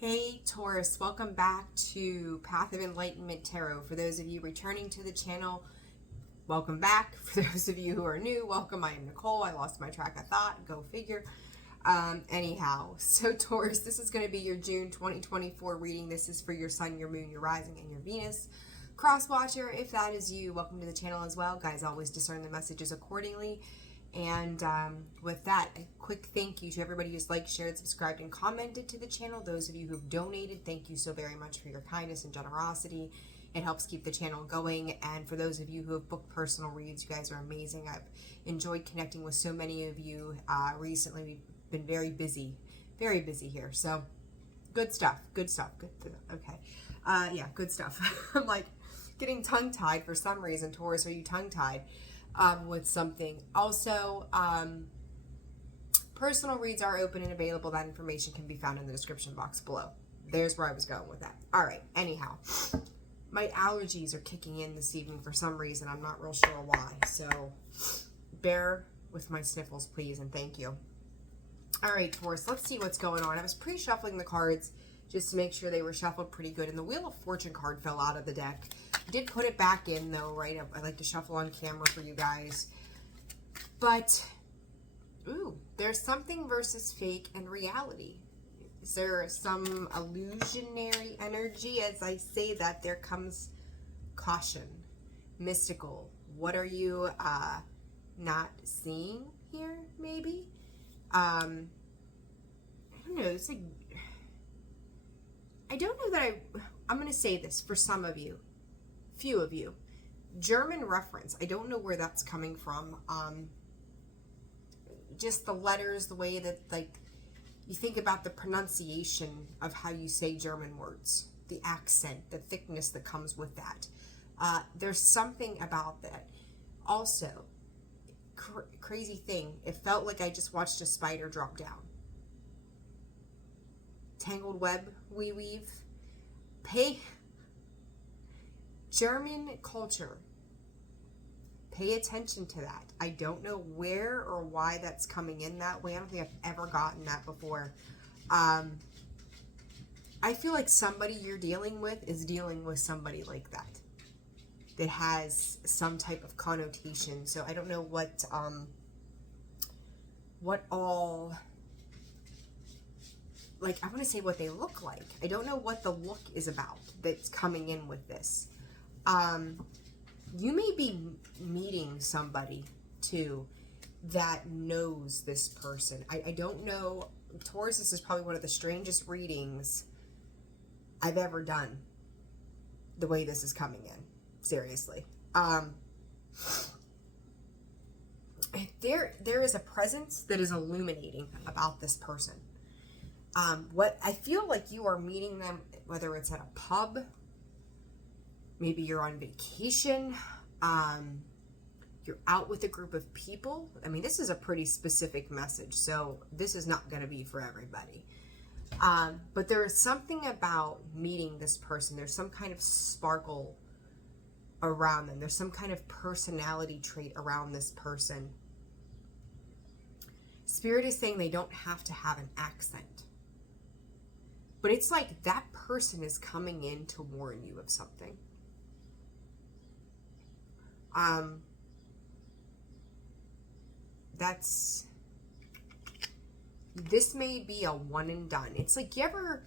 Hey Taurus, welcome back to Path of Enlightenment Tarot. For those of you returning to the channel, welcome back. For those of you who are new, welcome. I am Nicole. I lost my track of thought. Go figure. Anyhow, so Taurus, this is going to be your June 2024 reading. This is for your Sun, your Moon, your Rising, and your Venus. Cross Watcher, if that is you, welcome to the channel as well. Guys, always discern the messages accordingly. And with that, a quick thank you to everybody who's liked, shared, subscribed, and commented to the channel. Those of you who've donated, thank you so very much for your kindness and generosity. It helps keep the channel going. And for those of you who have booked personal reads, you guys are amazing. I've enjoyed connecting with so many of you recently. We've been very busy here. So good stuff. Okay. Yeah, good stuff. I'm like getting tongue-tied for some reason. Taurus, are you tongue-tied? With something. Also, personal reads are open and available. That information can be found in the description box below. There's where I was going with that. All right. Anyhow, my allergies are kicking in this evening for some reason. I'm not real sure why. So bear with my sniffles, please, and thank you. All right, Taurus, let's see what's going on. I was pre-shuffling the cards just to make sure they were shuffled pretty good, and the Wheel of Fortune card fell out of the deck. I did put it back in, though, right? I like to shuffle on camera for you guys. But, ooh, there's something versus fake and reality. Is there some illusionary energy? As I say that, there comes caution, mystical. What are you not seeing here, maybe? I don't know. It's like, I don't know that I'm going to say this for some of you, few of you. German reference. I don't know where that's coming from. Just the letters, the way that, like, you think about the pronunciation of how you say German words, the accent, the thickness that comes with that. There's something about that. Also, crazy thing, it felt like I just watched a spider drop down. Tangled web we weave. German culture. Pay attention to that. I don't know where or why that's coming in that way. I don't think I've ever gotten that before. I feel like somebody you're dealing with is dealing with somebody like that. That has some type of connotation. So I don't know what all, like, I want to say what they look like. I don't know what the look is about that's coming in with this. You may be meeting somebody, too, that knows this person. I don't know. Taurus, this is probably one of the strangest readings I've ever done, the way this is coming in. Seriously. There is a presence that is illuminating about this person. What I feel like you are meeting them, whether it's at a pub, maybe you're on vacation, you're out with a group of people. I mean, this is a pretty specific message, so this is not going to be for everybody. But there is something about meeting this person. There's some kind of sparkle around them. There's some kind of personality trait around this person. Spirit is saying they don't have to have an accent. But it's like that person is coming in to warn you of something. This may be a one and done. It's like, you ever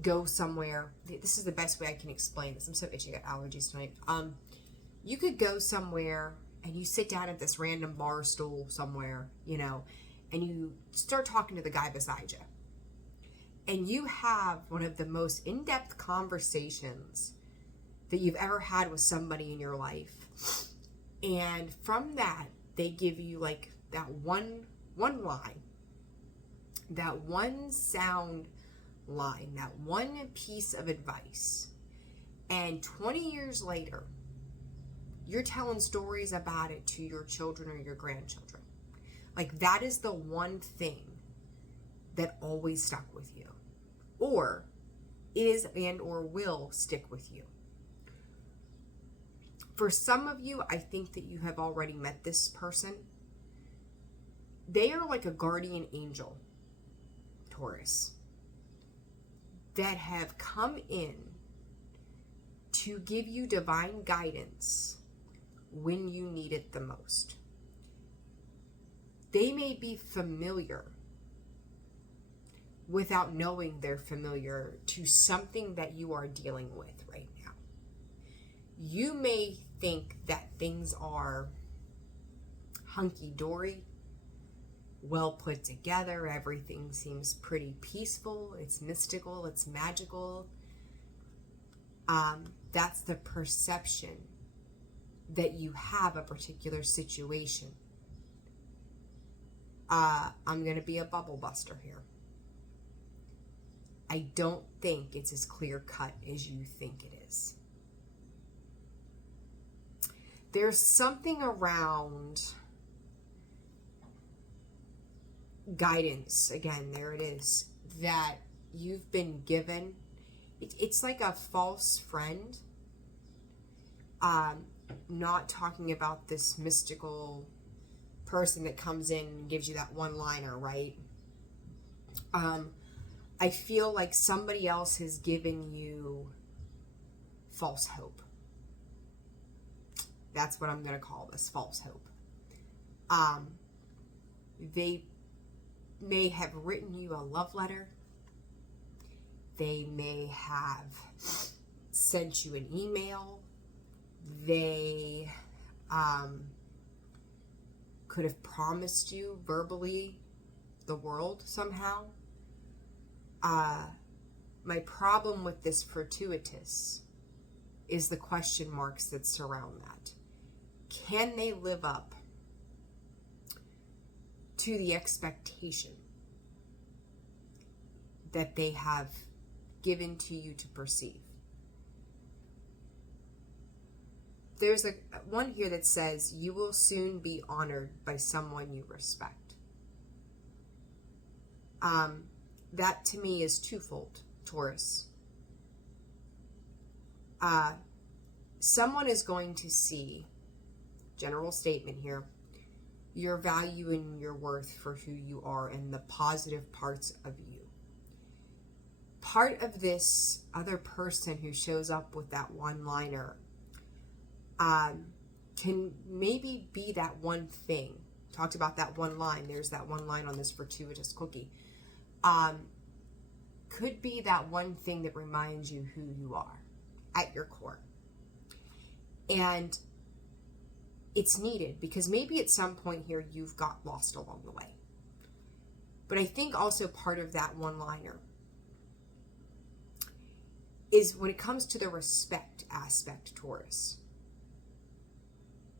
go somewhere, this is the best way I can explain this. I'm so itchy, I got allergies tonight. You could go somewhere and you sit down at this random bar stool somewhere, you know, and you start talking to the guy beside you. And you have one of the most in-depth conversations that you've ever had with somebody in your life. And from that, they give you like that one line, that one sound line, that one piece of advice. And 20 years later, you're telling stories about it to your children or your grandchildren. Like, that is the one thing that always stuck with you, or is and or will stick with you. For some of you, I think that you have already met this person. They are like a guardian angel, Taurus. that have come in to give you divine guidance when you need it the most. They may be familiar without knowing they're familiar to something that you are dealing with right now. You may think that things are hunky-dory, well put together, everything seems pretty peaceful, it's mystical, it's magical. That's the perception that you have a particular situation. I'm going to be a bubble buster here. I don't think it's as clear cut as you think it is. There's something around guidance, again, there it is, that you've been given. It's like a false friend. Not talking about this mystical person that comes in and gives you that one-liner, right? I feel like somebody else has given you false hope. That's what I'm going to call this, false hope. They may have written you a love letter. They may have sent you an email. They could have promised you verbally the world somehow. My problem with this fortuitous is the question marks that surround that. Can they live up to the expectation that they have given to you to perceive? There's one here that says, you will soon be honored by someone you respect. That to me is twofold, Taurus. Someone is going to see, general statement here, your value and your worth for who you are and the positive parts of you. Part of this other person who shows up with that one-liner can maybe be that one thing. Talked about that one line. There's that one line on this fortuitous cookie. Could be that one thing that reminds you who you are at your core. And it's needed because maybe at some point here you've got lost along the way. But I think also part of that one-liner is when it comes to the respect aspect, Taurus.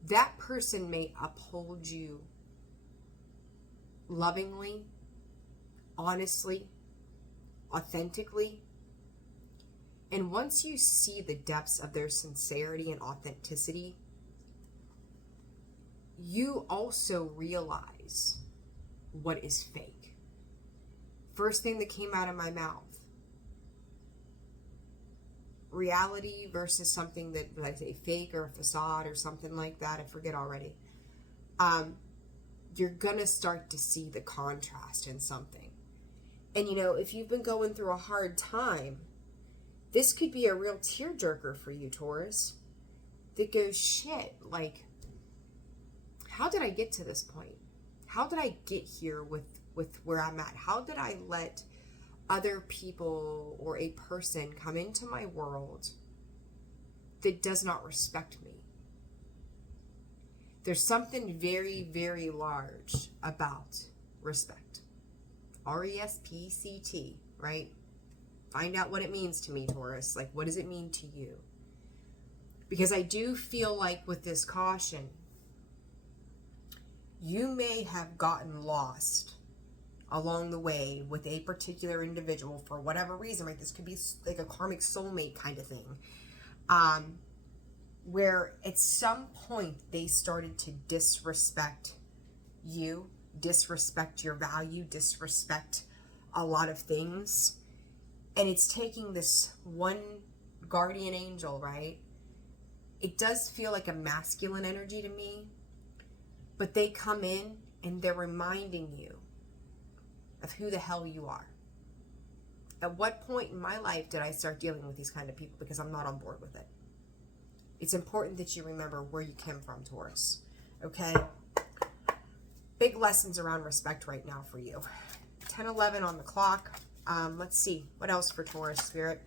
That person may uphold you lovingly, honestly, authentically. And once you see the depths of their sincerity and authenticity, you also realize what is fake. First thing that came out of my mouth. Reality versus something that, like I say, fake or a facade or something like that. I forget already. You're gonna start to see the contrast in something. And you know, if you've been going through a hard time, this could be a real tearjerker for you, Taurus. That goes, shit, like, how did I get to this point? How did I get here with where I'm at? How did I let other people or a person come into my world that does not respect me? There's something very, very large about respect. R-E-S-P-C-T, right? Find out what it means to me, Taurus. Like, what does it mean to you? Because I do feel like with this caution, you may have gotten lost along the way with a particular individual for whatever reason, right? This could be like a karmic soulmate kind of thing. Where at some point they started to disrespect you, disrespect your value, disrespect a lot of things. And it's taking this one guardian angel, right? It does feel like a masculine energy to me, but they come in and they're reminding you of who the hell you are. At what point in my life did I start dealing with these kind of people? Because I'm not on board with it. It's important that you remember where you came from, Taurus. Okay? Big lessons around respect right now for you. 10:11 on the clock. Let's see. What else for Taurus, Spirit?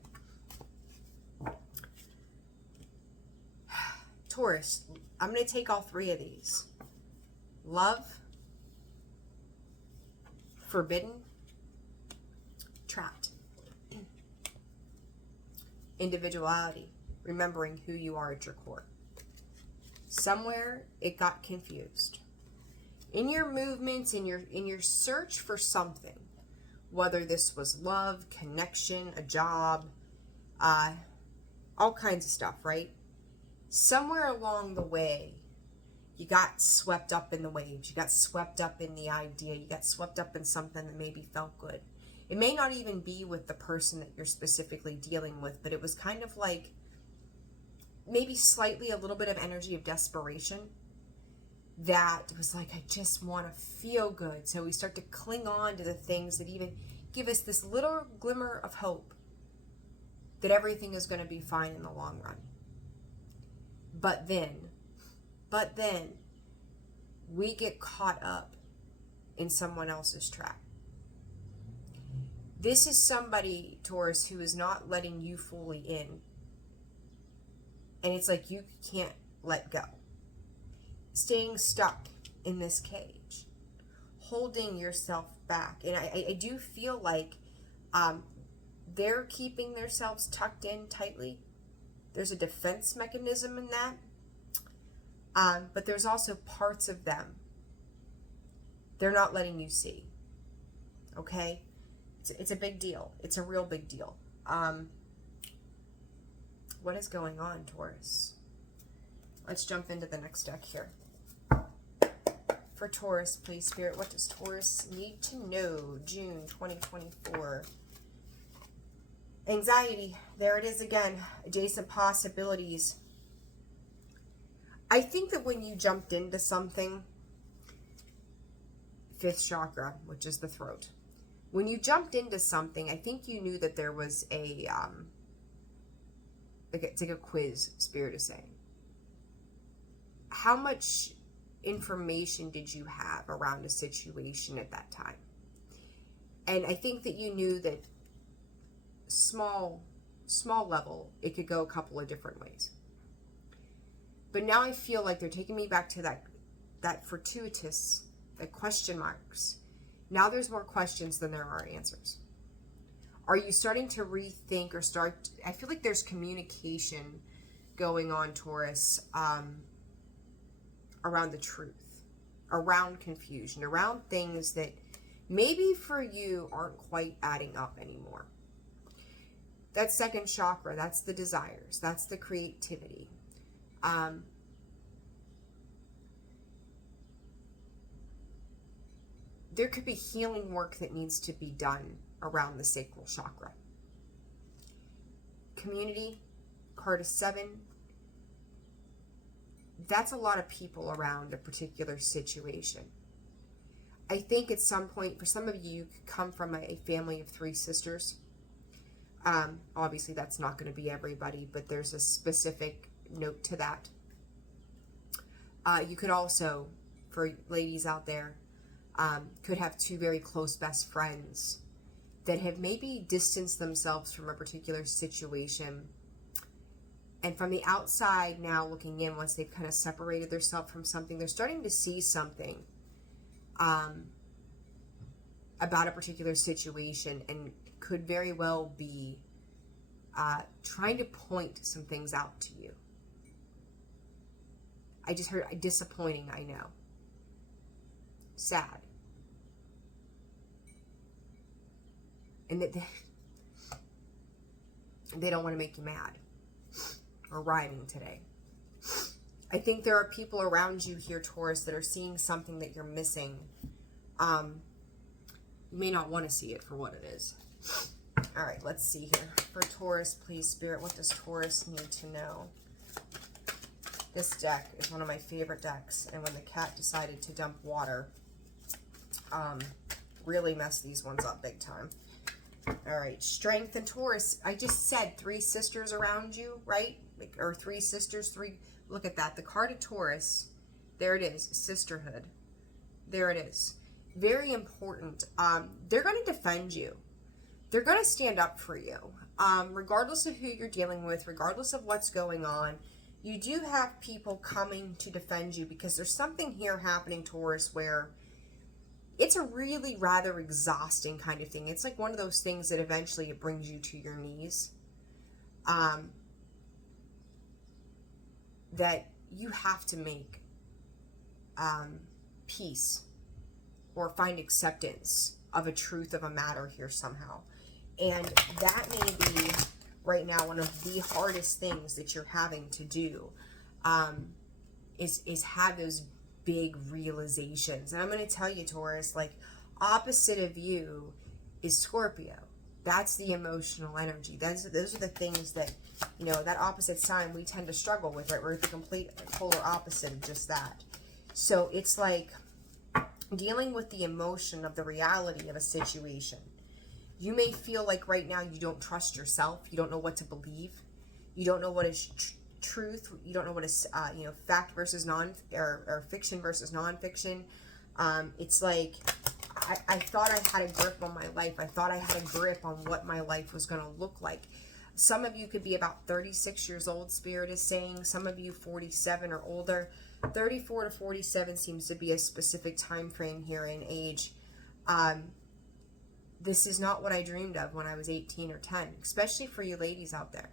Taurus, I'm going to take all three of these. Love, forbidden, trapped. Individuality, remembering who you are at your core. Somewhere it got confused. In your movements, in your search for something, whether this was love, connection, a job, all kinds of stuff, right? Somewhere along the way, you got swept up in the waves. You got swept up in the idea. You got swept up in something that maybe felt good. It may not even be with the person that you're specifically dealing with, but it was kind of like maybe slightly a little bit of energy of desperation that was like, I just want to feel good. So we start to cling on to the things that even give us this little glimmer of hope that everything is going to be fine in the long run. But then we get caught up in someone else's trap. This is somebody, Taurus, who is not letting you fully in. And it's like you can't let go. Staying stuck in this cage. Holding yourself back. And I do feel like they're keeping themselves tucked in tightly. There's a defense mechanism in that. But there's also parts of them they're not letting you see. Okay? It's a big deal. It's a real big deal. What is going on, Taurus? Let's jump into the next deck here. For Taurus, please, Spirit, what does Taurus need to know? June 2024. Anxiety. There it is again. Adjacent possibilities. I think that when you jumped into something, 5th chakra, which is the throat. When you jumped into something, I think you knew that there was a, it's like a quiz, Spirit is saying. How much information did you have around a situation at that time? And I think that you knew that small level, it could go a couple of different ways. But now I feel like they're taking me back to that fortuitous, the question marks. Now there's more questions than there are answers. Are you starting to rethink or I feel like there's communication going on, Taurus, around the truth, around confusion, around things that maybe for you aren't quite adding up anymore. That 2nd chakra, that's the desires, that's the creativity. There could be healing work that needs to be done around the sacral chakra. Community, card of 7. That's a lot of people around a particular situation. I think at some point, for some of you could come from a family of 3 sisters. Obviously, that's not going to be everybody, but there's a specific note to that. You could also, for ladies out there, could have 2 very close best friends that have maybe distanced themselves from a particular situation. And from the outside now looking in, once they've kind of separated themselves from something, they're starting to see something about a particular situation and could very well be trying to point some things out to you. I just heard disappointing, I know. Sad. And that they don't want to make you mad or rioting today. I think there are people around you here, Taurus, that are seeing something that you're missing. You may not want to see it for what it is. All right, let's see here. For Taurus, please, Spirit, what does Taurus need to know? This deck is one of my favorite decks, and when the cat decided to dump water, really messed these ones up big time. All All right, strength and Taurus. I just said 3 sisters around you, right? Like, or 3 sisters, 3. Look at that. The card of Taurus. There it is. Sisterhood. There it is. Very important. They're going to defend you. They're going to stand up for you. Regardless of who you're dealing with, regardless of what's going on, you do have people coming to defend you, because there's something here happening, Taurus, where it's a really rather exhausting kind of thing. It's like one of those things that eventually it brings you to your knees. That you have to make peace or find acceptance of a truth of a matter here somehow. And that may be right now one of the hardest things that you're having to do, is have those big realizations. And I'm going to tell you, Taurus, like, opposite of you is Scorpio. That's the emotional energy. Those are the things that, you know, that opposite sign we tend to struggle with, right? We're the complete polar opposite of just that. So it's like dealing with the emotion of the reality of a situation. You may feel like right now you don't trust yourself. You don't know what to believe. You don't know what is truth. You don't know what is, fact versus or fiction versus nonfiction. It's like, I thought I had a grip on my life. I thought I had a grip on what my life was going to look like. Some of you could be about 36 years old, Spirit is saying. Some of you 47 or older. 34 to 47 seems to be a specific time frame here in age. This is not what I dreamed of when I was 18 or 10, especially for you ladies out there.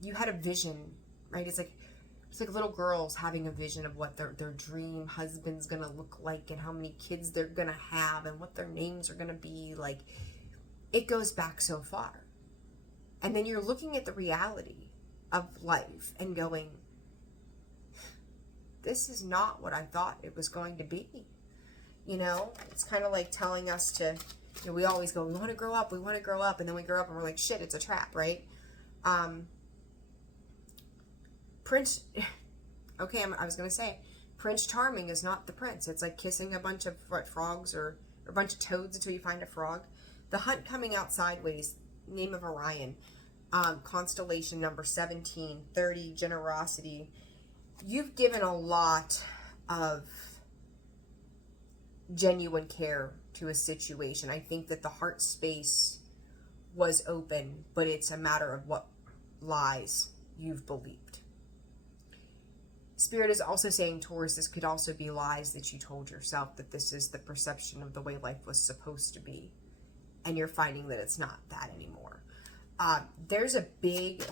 You had a vision, right? It's like little girls having a vision of what their dream husband's going to look like, and how many kids they're going to have, and what their names are going to be. Like, it goes back so far. And then you're looking at the reality of life and going, this is not what I thought it was going to be. You know, it's kind of like telling us to, you know, we always go, we want to grow up, and then we grow up and we're like, shit, it's a trap, right? Prince, okay, I was going to say, Prince Charming is not the prince. It's like kissing a bunch of frogs or a bunch of toads until you find a frog. The hunt coming out sideways, name of Orion, constellation number 17, 30, generosity. You've given a lot of genuine care to a situation. I think that the heart space was open, but it's a matter of what lies you've believed. Spirit is also saying, Taurus, this could also be lies that you told yourself, that this is the perception of the way life was supposed to be, and you're finding that it's not that anymore. There's a big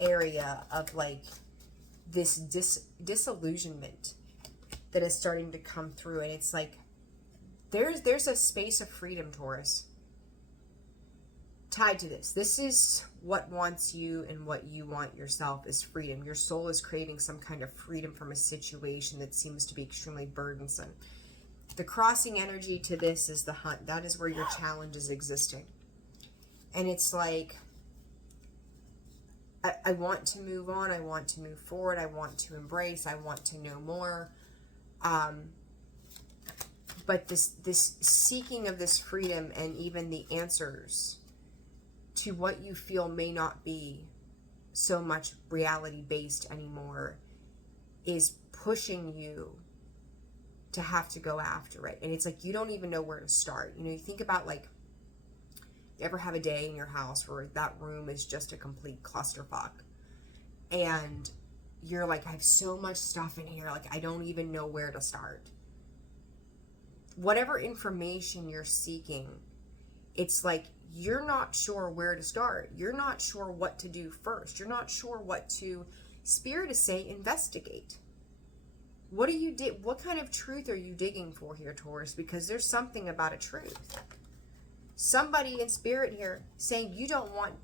area of like this disillusionment that is starting to come through, and it's like there's a space of freedom, Taurus, tied to this. This is what wants you, and what you want yourself is freedom. Your soul is craving some kind of freedom from a situation that seems to be extremely burdensome. The crossing energy to this is the hunt. That is where your challenge is existing. And it's like, I want to move on. I want to move forward. I want to embrace. I want to know more. But this seeking of this freedom, and even the answers to what you feel may not be so much reality based anymore, is pushing you to have to go after it. And it's like you don't even know where to start. You know, you think about, like, you ever have a day in your house where that room is just a complete clusterfuck, and you're like, I have so much stuff in here, like I don't even know where to start. Whatever information you're seeking, it's like you're not sure where to start. You're not sure what to do first. You're not sure what to, Spirit is saying, investigate. What kind of truth are you digging for here, Taurus? Because there's something about a truth. Somebody in Spirit here saying you don't want,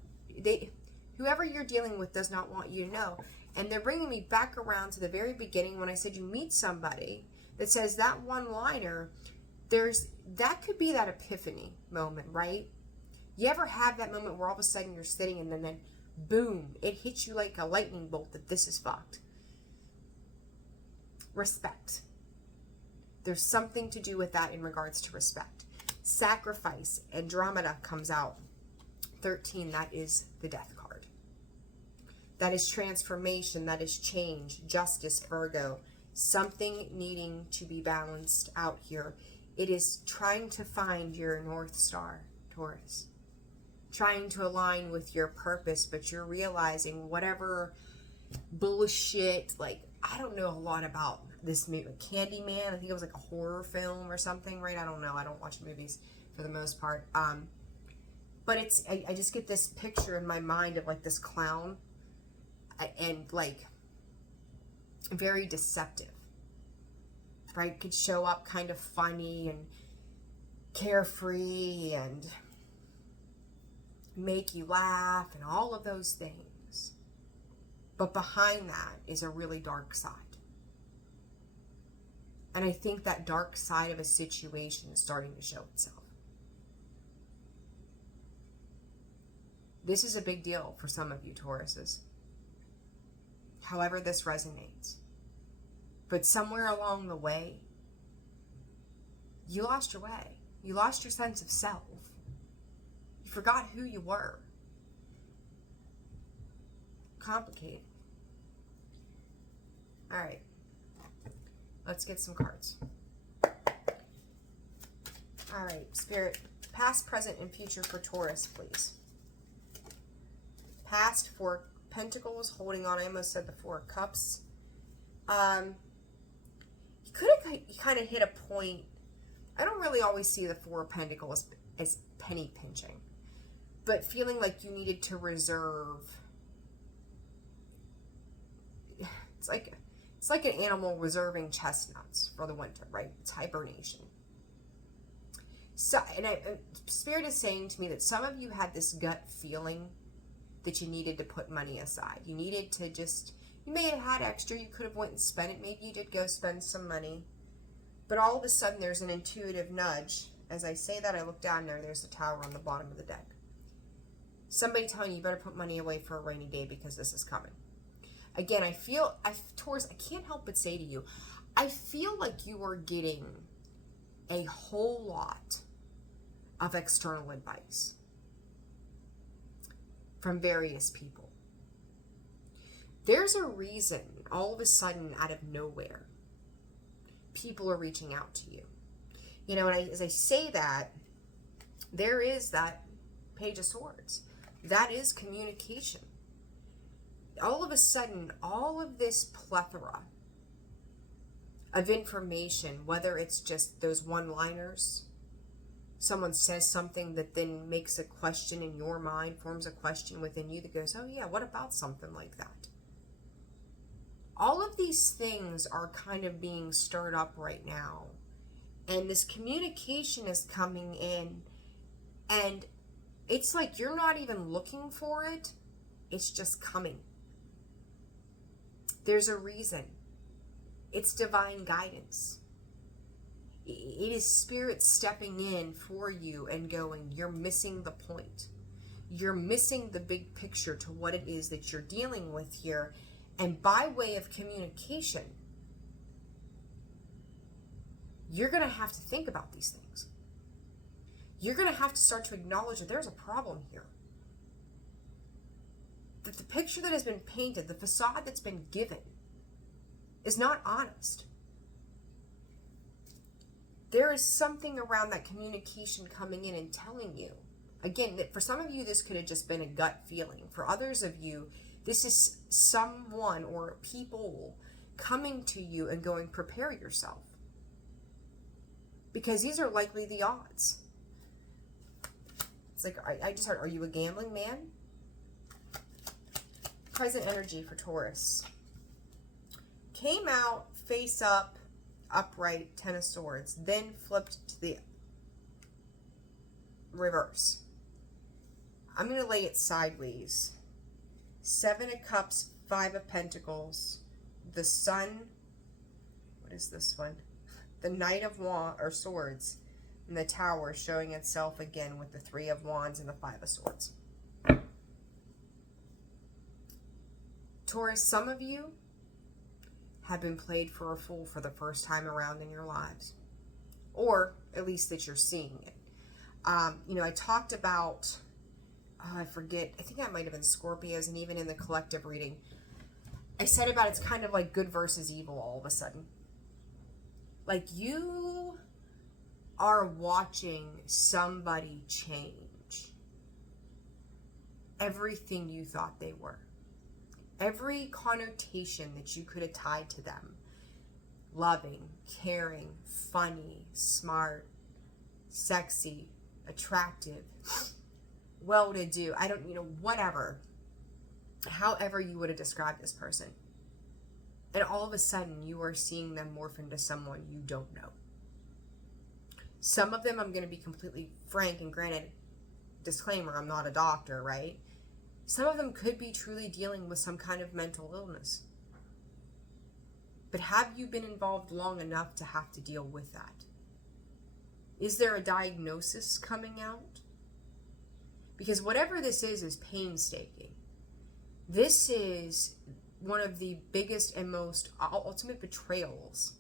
whoever you're dealing with does not want you to know. And they're bringing me back around to the very beginning when I said you meet somebody that says that one-liner, that could be that epiphany moment, right? You ever have that moment where all of a sudden you're sitting and then boom, it hits you like a lightning bolt that this is fucked. Respect. There's something to do with that in regards to respect. Sacrifice, Andromeda comes out. 13, that is the Death card. That is transformation, that is change, justice, Virgo. Something needing to be balanced out here. It is trying to find your North Star, Taurus. Trying to align with your purpose, but you're realizing whatever bullshit, like, I don't know a lot about this movie, Candyman. I think it was like a horror film or something, right? I don't know. I don't watch movies for the most part. But it's, I just get this picture in my mind of like this clown and like very deceptive, right? Could show up kind of funny and carefree and make you laugh and all of those things. But behind that is a really dark side. And I think that dark side of a situation is starting to show itself. This is a big deal for some of you Tauruses. However this resonates. But somewhere along the way, you lost your way. You lost your sense of self. You forgot who you were. Complicated. All right. Let's get some cards. All right, Spirit. Past, present, and future for Taurus, please. Past, 4 of Pentacles, holding on. I almost said the 4 of Cups. You kind of hit a point. I don't really always see the 4 of Pentacles as penny pinching, but feeling like you needed to reserve. It's like an animal reserving chestnuts for the winter, right? It's hibernation. So, and Spirit is saying to me that some of you had this gut feeling that you needed to put money aside. You needed to just, you may have had extra, you could have went and spent it. Maybe you did go spend some money. But all of a sudden there's an intuitive nudge. As I say that, I look down there, there's the Tower on the bottom of the deck. Somebody telling you better put money away for a rainy day because this is coming. Again, Taurus, I can't help but say to you, I feel like you are getting a whole lot of external advice from various people. There's a reason all of a sudden out of nowhere people are reaching out to you. You know, and as I say that, there is that Page of Swords. That is communication. All of a sudden, all of this plethora of information, whether it's just those one-liners, someone says something that then makes a question in your mind, forms a question within you that goes, oh yeah, what about something like that? All of these things are kind of being stirred up right now. And this communication is coming in, and it's like you're not even looking for it. It's just coming. There's a reason. It's divine guidance. It is Spirit stepping in for you and going, you're missing the point. You're missing the big picture to what it is that you're dealing with here. And by way of communication, you're going to have to think about these things. You're going to have to start to acknowledge that there's a problem here. That the picture that has been painted, the facade that's been given, is not honest. There is something around that communication coming in and telling you. Again, that for some of you, this could have just been a gut feeling. For others of you, this is someone or people coming to you and going, prepare yourself. Because these are likely the odds. It's like, I just heard, are you a gambling man? Present energy for Taurus. Came out face up, upright, 10 of Swords, then flipped to the reverse. I'm going to lay it sideways. 7 of Cups, 5 of Pentacles, the Sun, what is this one? The Knight of Swords, and the Tower showing itself again with the 3 of Wands and the 5 of Swords. Taurus, some of you have been played for a fool for the first time around in your lives. Or at least that you're seeing it. I talked about, I forget, I think that might have been Scorpios, and even in the collective reading, I said about it's kind of like good versus evil all of a sudden. Like you are watching somebody change everything you thought they were. Every connotation that you could have tied to them. Loving, caring, funny, smart, sexy, attractive, well-to-do, whatever. However you would have described this person. And all of a sudden, you are seeing them morph into someone you don't know. Some of them, I'm going to be completely frank, and granted, disclaimer, I'm not a doctor, right? Some of them could be truly dealing with some kind of mental illness. But have you been involved long enough to have to deal with that? Is there a diagnosis coming out? Because whatever this is painstaking. This is one of the biggest and most ultimate betrayals.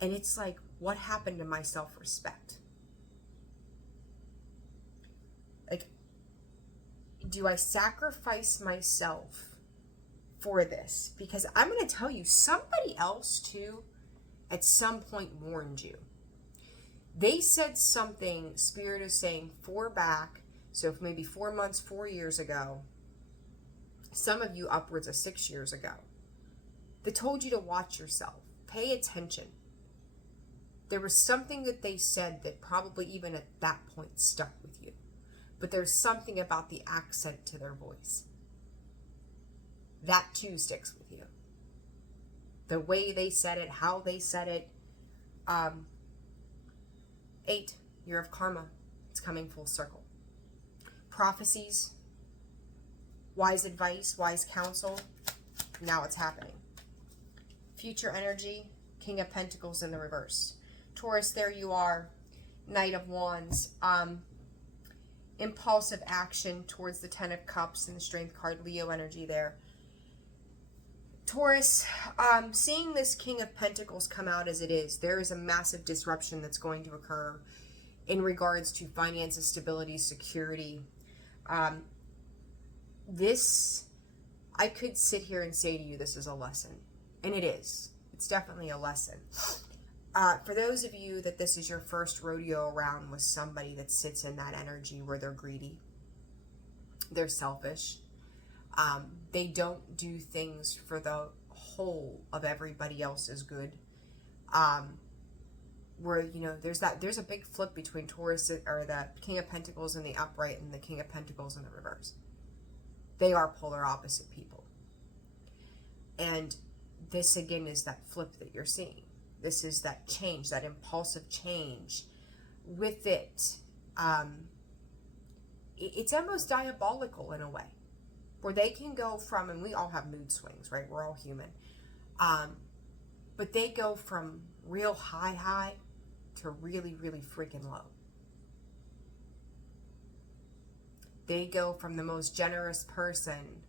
And it's like, what happened to my self-respect? Like, do I sacrifice myself for this? Because I'm going to tell you, somebody else too, at some point warned you. They said something, Spirit is saying, so maybe 4 months, 4 years ago, some of you upwards of 6 years ago, they told you to watch yourself, pay attention. There was something that they said that probably even at that point stuck with you. But there's something about the accent to their voice. That too sticks with you. The way they said it, how they said it. 8, year of karma. It's coming full circle. Prophecies, wise advice, wise counsel. Now it's happening. Future energy, King of Pentacles in the reverse. Taurus, there you are. Knight of Wands. Impulsive action towards the 10 of Cups and the Strength card. Leo energy there. Taurus, seeing this King of Pentacles come out as it is, there is a massive disruption that's going to occur in regards to finances, stability, security. I could sit here and say to you, this is a lesson. And it is. It's definitely a lesson. For those of you that this is your first rodeo around with somebody that sits in that energy where they're greedy, they're selfish, they don't do things for the whole of everybody else's good, where, there's a big flip between Taurus, or the King of Pentacles in the upright and the King of Pentacles in the reverse. They are polar opposite people. And this again is that flip that you're seeing. This is that change, that impulsive change. With it, it's almost diabolical in a way, where they can go from, and we all have mood swings, right? We're all human. But they go from real high to really, really freaking low. They go from the most generous person,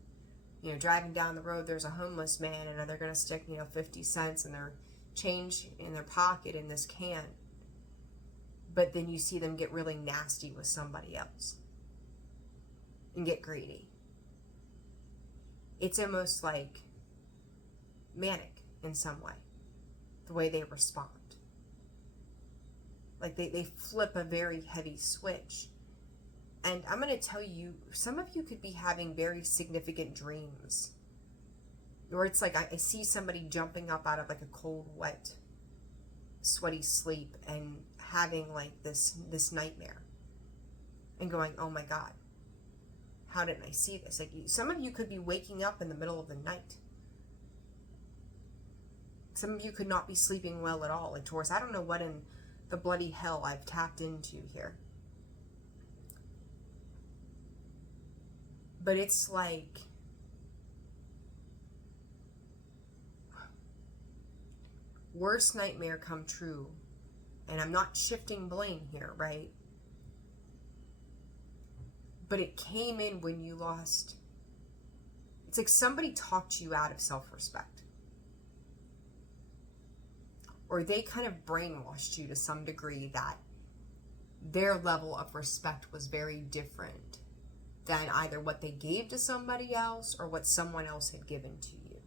driving down the road, there's a homeless man, and they're going to stick, 50 cents in their change in their pocket in this can. But then you see them get really nasty with somebody else and get greedy. It's almost like manic in some way, the way they respond. Like they flip a very heavy switch. And I'm going to tell you, some of you could be having very significant dreams, where it's like I see somebody jumping up out of like a cold, wet, sweaty sleep and having like this nightmare and going, oh my God, how didn't I see this? Like, some of you could be waking up in the middle of the night. Some of you could not be sleeping well at all. Like, Taurus, I don't know what in the bloody hell I've tapped into here. But it's like, worst nightmare come true. And I'm not shifting blame here, right? But it came in when you lost. It's like somebody talked you out of self-respect. Or they kind of brainwashed you to some degree that their level of respect was very different than either what they gave to somebody else or what someone else had given to you.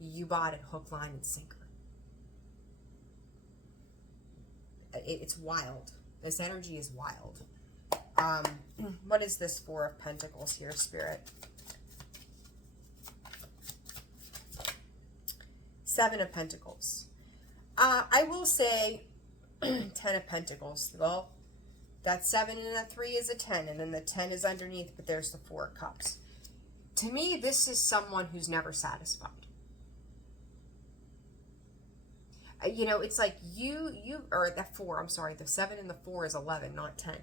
You bought it hook, line, and sinker. It's wild. This energy is wild. What is this Four of Pentacles here, Spirit? Seven of Pentacles. I will say 10 of Pentacles. Well, that 7 and that 3 is a 10, and then the 10 is underneath, but there's the 4 of Cups. To me, this is someone who's never satisfied. You know, it's like or that 4, I'm sorry, the 7 and the 4 is 11, not 10.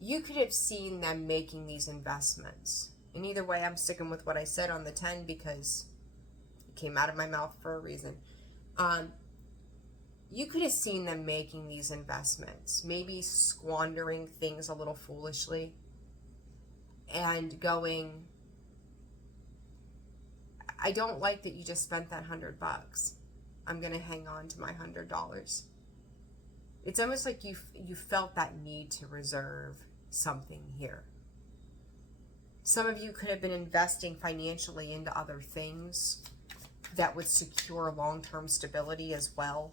You could have seen them making these investments. And either way, I'm sticking with what I said on the 10 because it came out of my mouth for a reason. You could have seen them making these investments, maybe squandering things a little foolishly and going, I don't like that you just spent that $100. I'm going to hang on to my $100. It's almost like you felt that need to reserve something here. Some of you could have been investing financially into other things that would secure long-term stability as well.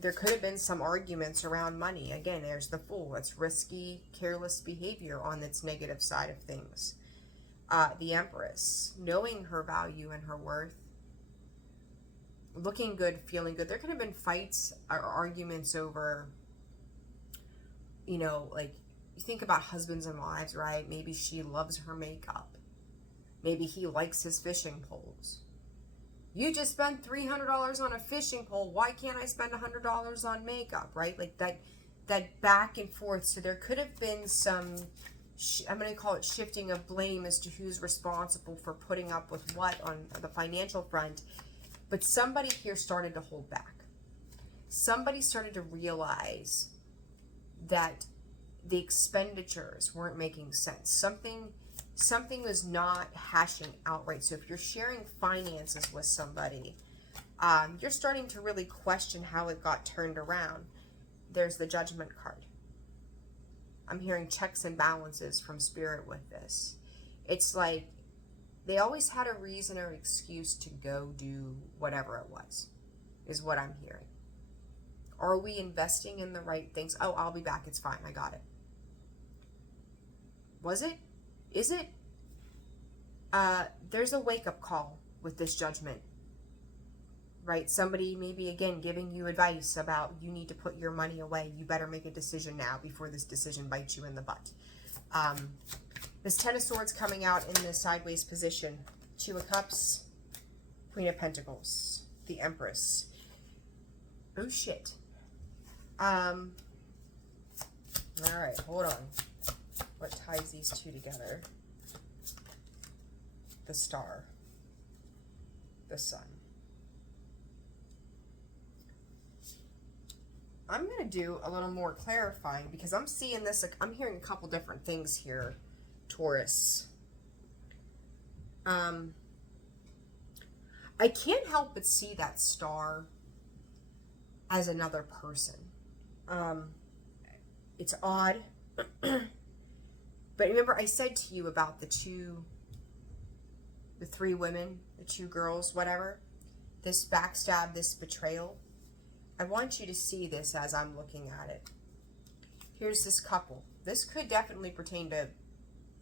There could have been some arguments around money. Again, there's the Fool. It's risky, careless behavior on its negative side of things. The Empress, knowing her value and her worth. Looking good, feeling good. There could have been fights or arguments over, you know, like, you think about husbands and wives, right? Maybe she loves her makeup. Maybe he likes his fishing poles. You just spent $300 on a fishing pole. Why can't I spend $100 on makeup, right? Like that back and forth. So there could have been some, I'm going to call it shifting of blame as to who's responsible for putting up with what on the financial front. But somebody here started to hold back. Somebody started to realize that the expenditures weren't making sense. Something was not hashing out right. So if you're sharing finances with somebody, you're starting to really question how it got turned around. There's the Judgment card. I'm hearing checks and balances from Spirit with this. It's like they always had a reason or excuse to go do whatever it was, is what I'm hearing. Are we investing in the right things? Oh, I'll be back. It's fine. I got it. Was it? Is it? There's a wake-up call with this Judgment, right? Somebody maybe, again, giving you advice about you need to put your money away. You better make a decision now before this decision bites you in the butt. This 10 of Swords coming out in the sideways position. 2 of Cups, Queen of Pentacles, the Empress. Oh, shit. All right, hold on. What ties these two together? The Star, the Sun. I'm going to do a little more clarifying because I'm seeing this, I'm hearing a couple different things here, Taurus. I can't help but see that star as another person. It's odd. But remember I said to you about the 3 women, the 2 girls, whatever, this backstab, this betrayal. I want you to see this as I'm looking at it. Here's this couple. This could definitely pertain to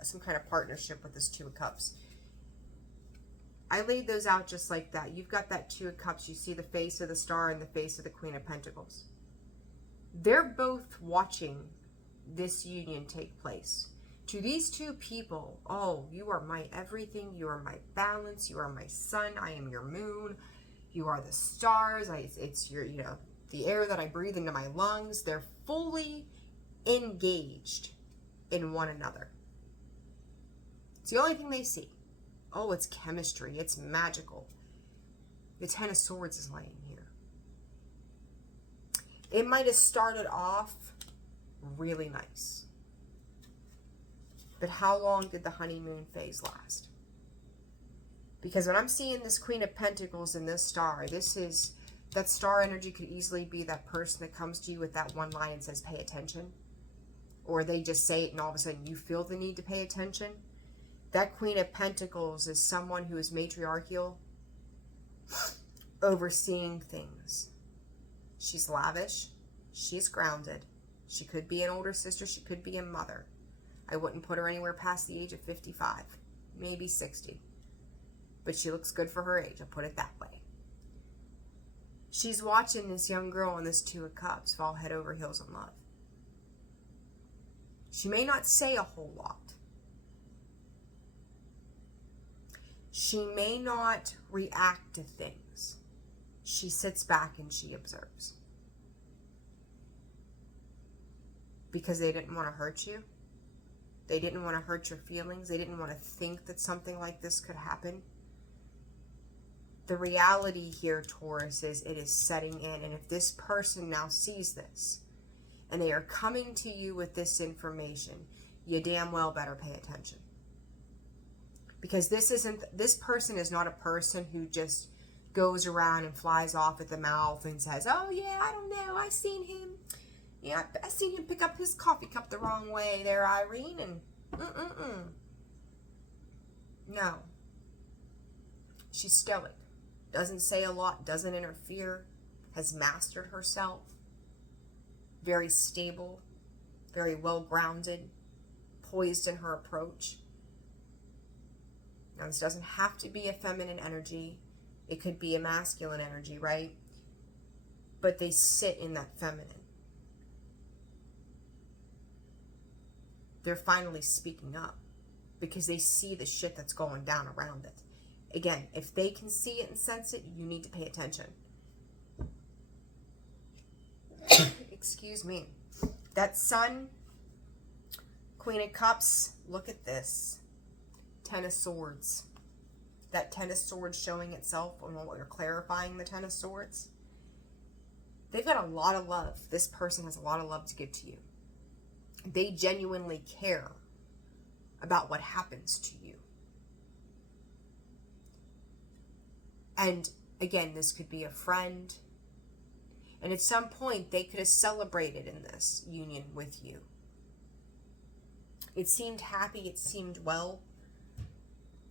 some kind of partnership with this 2 of Cups. I laid those out just like that. You've got that 2 of Cups. You see the face of the Star and the face of the Queen of Pentacles. They're both watching this union take place. To these 2 people, oh, you are my everything. You are my balance. You are my sun. I am your moon. You are the stars. It's your, you know, the air that I breathe into my lungs. They're fully engaged in one another. It's the only thing they see. Oh, it's chemistry. It's magical. The 10 of Swords is laying here. It might have started off really nice. But how long did the honeymoon phase last? Because when I'm seeing this Queen of Pentacles and this Star, this is That star energy could easily be that person that comes to you with that one line and says, pay attention. Or they just say it and all of a sudden you feel the need to pay attention. That Queen of Pentacles is someone who is matriarchal, overseeing things. She's lavish. She's grounded. She could be an older sister. She could be a mother. I wouldn't put her anywhere past the age of 55. Maybe 60. But she looks good for her age. I'll put it that way. She's watching this young girl and this Two of Cups fall head over heels in love. She may not say a whole lot. She may not react to things. She sits back and she observes. Because they didn't want to hurt you. They didn't want to hurt your feelings. They didn't want to think that something like this could happen. The reality here, Taurus, is it is setting in. And if this person now sees this, and they are coming to you with this information, you damn well better pay attention. Because this person is not a person who just goes around and flies off at the mouth and says, oh yeah, I don't know, I seen him. Yeah, I seen him pick up his coffee cup the wrong way there, Irene, and No. She's stoic. Doesn't say a lot, doesn't interfere, has mastered herself. Very stable, very well-grounded, poised in her approach. Now, this doesn't have to be a feminine energy. It could be a masculine energy, right? But they sit in that feminine. They're finally speaking up because they see the shit that's going down around it. Again, if they can see it and sense it, you need to pay attention. Excuse me. That Sun, Queen of Cups, look at this. Ten of Swords. That Ten of Swords showing itself when we're clarifying the Ten of Swords. They've got a lot of love. This person has a lot of love to give to you. They genuinely care about what happens to you. And again, this could be a friend. And at some point, they could have celebrated in this union with you. It seemed happy. It seemed well.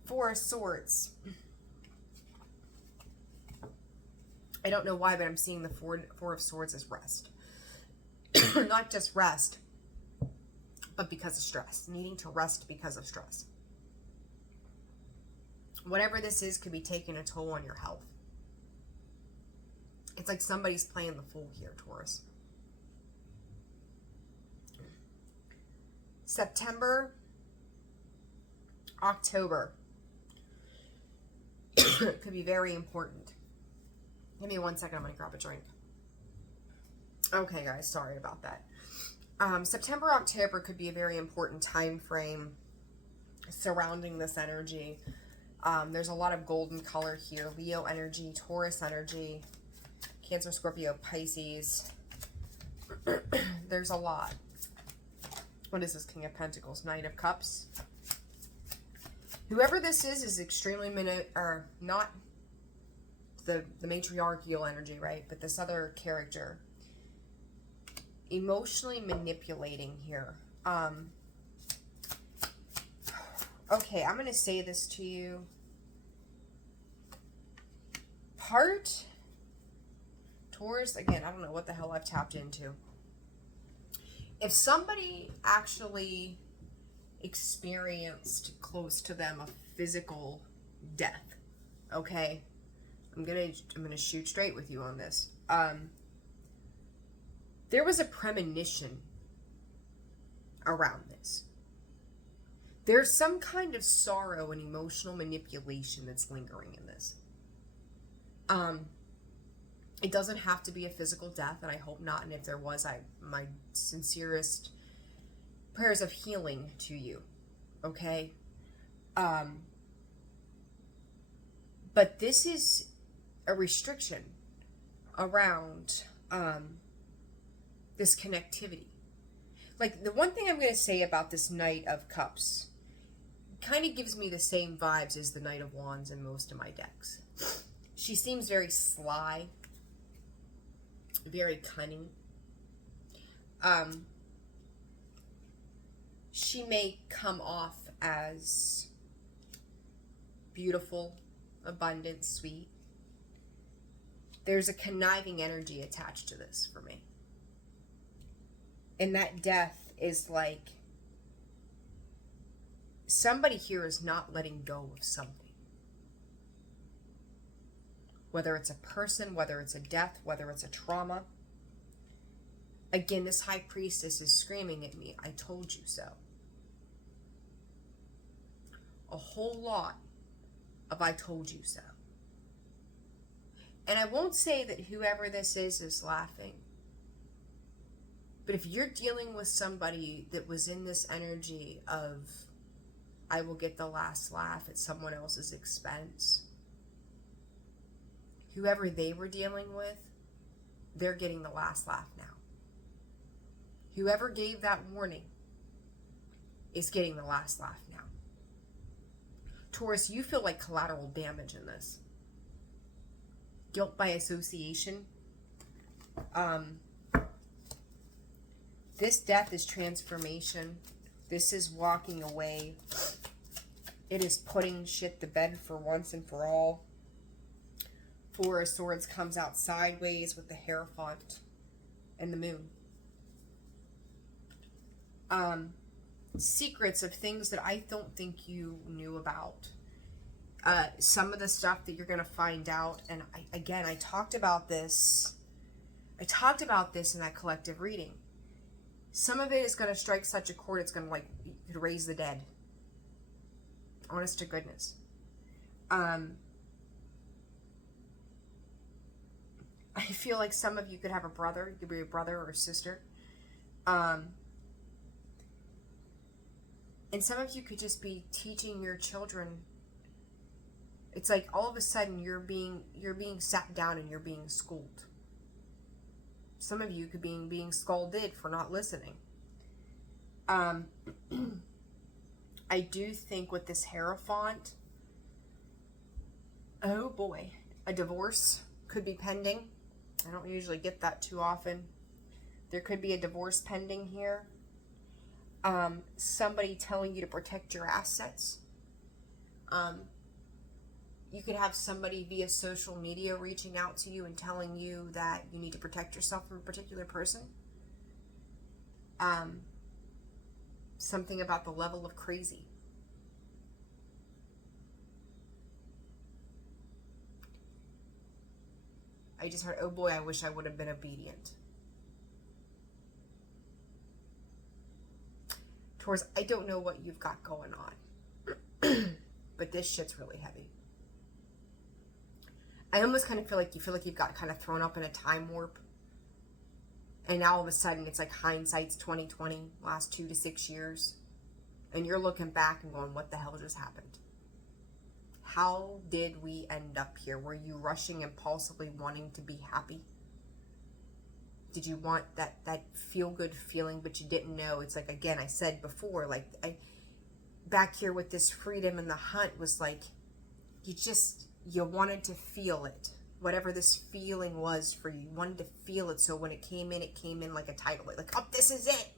Four of Swords. I don't know why, but I'm seeing the Four of Swords as rest. Not just rest, but because of stress. Needing to rest because of stress. Whatever this is could be taking a toll on your health. It's like somebody's playing the fool here, Taurus. September, October could be very important. Give me 1 second, I'm going to grab a drink. Okay, guys, sorry about that. September, October could be a very important time frame surrounding this energy. There's a lot of golden color here. Leo energy, Taurus energy, Cancer, Scorpio, Pisces. There's a lot. What is this? King of Pentacles, Knight of Cups. Whoever this is extremely not the matriarchal energy, right? But this other character. Emotionally manipulating here. Okay, I'm going to say this to you. Taurus, again, I don't know what the hell I've tapped into. If somebody actually experienced close to them a physical death, okay, I'm gonna shoot straight with you on this. There was a premonition around this. There's some kind of sorrow and emotional manipulation that's lingering in this. It doesn't have to be a physical death, and I hope not. And if there was, my sincerest prayers of healing to you. Okay? But this is a restriction around this connectivity. Like, the one thing I'm going to say about this Knight of Cups kind of gives me the same vibes as the Knight of Wands in most of my decks. She seems very sly. very cunning. She may come off as beautiful, abundant, sweet. There's a conniving energy attached to this for me. And that death is like somebody here is not letting go of something. Whether it's a person, whether it's a death, whether it's a trauma. Again, this high priestess is screaming at me, I told you so. A whole lot of I told you so. And I won't say that whoever this is laughing. But if you're dealing with somebody that was in this energy of, I will get the last laugh at someone else's expense, whoever they were dealing with, they're getting the last laugh now. Whoever gave that warning is getting the last laugh now. Taurus, you feel like collateral damage in this. Guilt by association. This death is transformation. This is walking away. It is putting shit to bed for once and for all. Four of Swords comes out sideways with the Hierophant and the Moon. Secrets of things that I don't think you knew about. Some of the stuff that you're going to find out, and I talked about this. I talked about this in that collective reading. Some of it is going to strike such a chord, it's going to you could raise the dead. Honest to goodness. I feel like some of you could have a brother. You could be a brother or a sister. And some of you could just be teaching your children. It's like all of a sudden you're being sat down and you're being schooled. Some of you could be being scolded for not listening. I do think with this Hierophant, oh boy, a divorce could be pending. I don't usually get that too often. There could be a divorce pending here. Somebody telling you to protect your assets. You could have somebody via social media reaching out to you and telling you that you need to protect yourself from a particular person. Something about the level of crazy. I just heard, oh boy, I wish I would have been obedient. Taurus, I don't know what you've got going on, but this shit's really heavy. I almost kind of feel like you've got kind of thrown up in a time warp. And now all of a sudden it's like hindsight's 2020, last 2 to 6 years. And you're looking back and going, what the hell just happened? How did we end up here? Were you rushing impulsively wanting to be happy? Did you want that feel-good feeling, but you didn't know? It's like, again, I said before, like, back here with this freedom and the hunt was like, you wanted to feel it. Whatever this feeling was for you, you wanted to feel it. So when it came in like a tidal wave. Like, oh, this is it.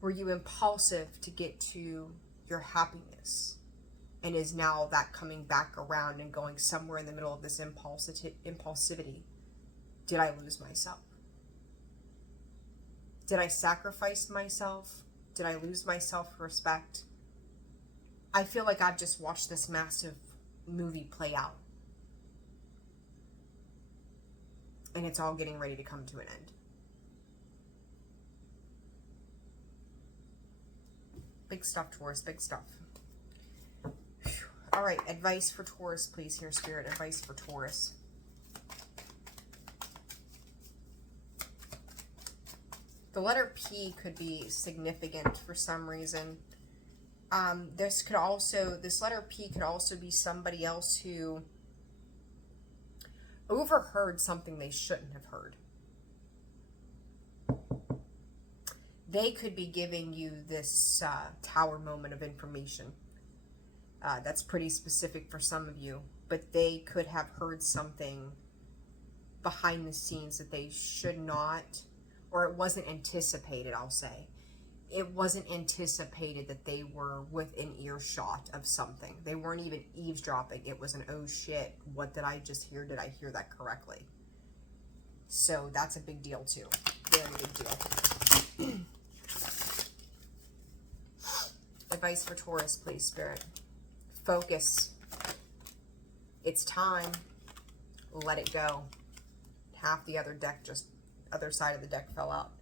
Were you impulsive to get to your happiness? And is now that coming back around and going somewhere in the middle of this impulsivity? Did I lose myself? Did I sacrifice myself? Did I lose my self-respect? I feel like I've just watched this massive movie play out. And it's all getting ready to come to an end. Big stuff, Taurus, big stuff. Whew. All right, advice for Taurus, please. Here, Spirit, advice for Taurus. The letter P could be significant for some reason. This letter P could also be somebody else who overheard something they shouldn't have heard. They could be giving you this tower moment of information. That's pretty specific for some of you, but they could have heard something behind the scenes that they should not, or it wasn't anticipated, I'll say. It wasn't anticipated that they were within earshot of something. They weren't even eavesdropping. It was an, oh shit, what did I just hear? Did I hear that correctly? So that's a big deal too. Very big deal. Advice for Taurus, please, Spirit. Focus. It's time. Let it go. Half the other side of the deck fell out.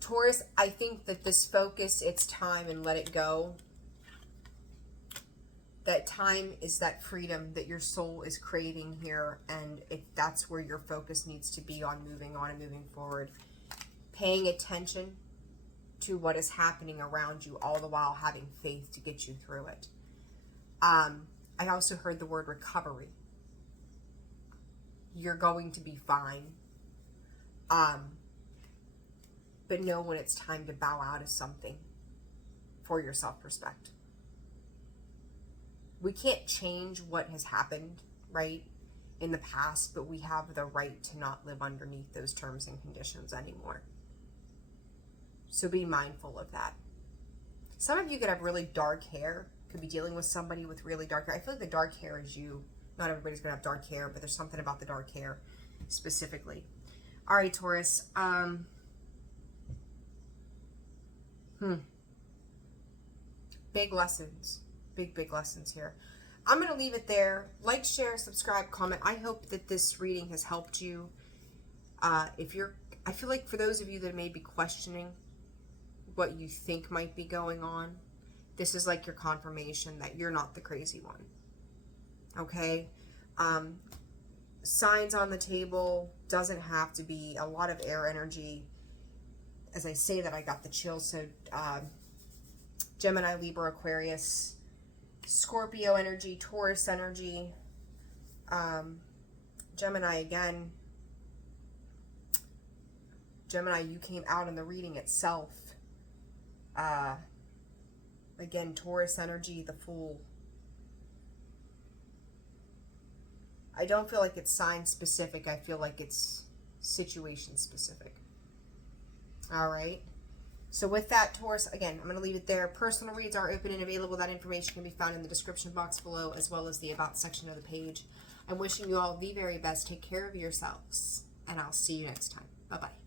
Taurus, I think that this focus, it's time and let it go. That time is that freedom that your soul is craving here, and that's where your focus needs to be on moving on and moving forward. Paying attention to what is happening around you, all the while having faith to get you through it. I also heard the word recovery. You're going to be fine. But know when it's time to bow out of something for your self-respect. We can't change what has happened, right, in the past, but we have the right to not live underneath those terms and conditions anymore. So be mindful of that. Some of you could have really dark hair, could be dealing with somebody with really dark hair. I feel like the dark hair is you. Not everybody's going to have dark hair, but there's something about the dark hair specifically. All right, Taurus. Big lessons. Big lessons here. I'm going to leave it there. Like, share, subscribe, comment. I hope that this reading has helped you. I feel like for those of you that may be questioning what you think might be going on, this is like your confirmation that you're not the crazy one. Okay? Signs on the table, doesn't have to be a lot of air energy. As I say that, I got the chills. So Gemini, Libra, Aquarius, Scorpio energy, Taurus energy, Gemini again. Gemini, you came out in the reading itself. Again, Taurus energy, the Fool. I don't feel like it's sign specific. I feel like it's situation specific. All right. So with that, Taurus, again, I'm going to leave it there. Personal reads are open and available. That information can be found in the description box below, as well as the About section of the page. I'm wishing you all the very best. Take care of yourselves, and I'll see you next time. Bye-bye.